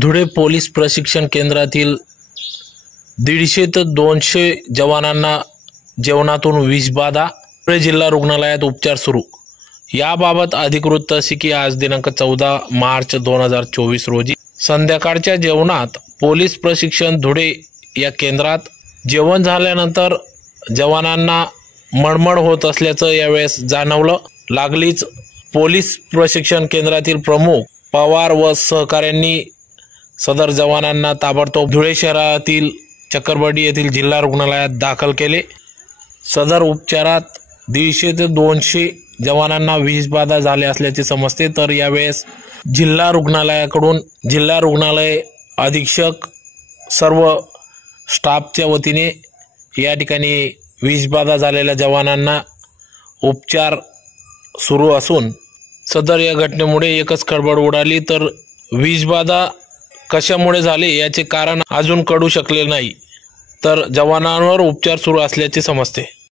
Dhule police प्रशिक्षण केंद्रातील दीडशे ते दोनशे जवानांना जेवणातून विषबाधा धुळे जिल्हा रुग्णालयात उपचार सुरू. याबाबत अधिकृत अशी की आज दिनांक चौदा मार्च दोन हजार चोवीस रोजी. संध्याकाळच्या जेवणात पोलीस प्रशिक्षण धुळे या केंद्रात. जेवण झाल्यानंतर जवानांना मळमळ होत असल्याचं यावेळेस जाणवलं. लागलीच पोलीस प्रशिक्षण केंद्रातील प्रमुख पवार व सहकाऱ्यांनी सदर जवानांना ताबडतोब धुळे शहरातील चक्करबडी येथील जिल्हा रुग्णालयात दाखल केले. सदर उपचारात दीडशे ते दोनशे जवानांना विषबाधा झाले असल्याचे समजते. तर यावेळेस जिल्हा रुग्णालयाकडून जिल्हा रुग्णालय अधीक्षक सर्व स्टाफच्या वतीने या ठिकाणी विषबाधा झालेल्या जवानांना उपचार सुरू असून सदर या घटनेमुळे एकच खळबळ उडाली. तर विषबाधा कशामुळे झाले याचे कारण अजून कळू शकले नाही. तर जवानांवर उपचार सुरू असल्याचे समजते.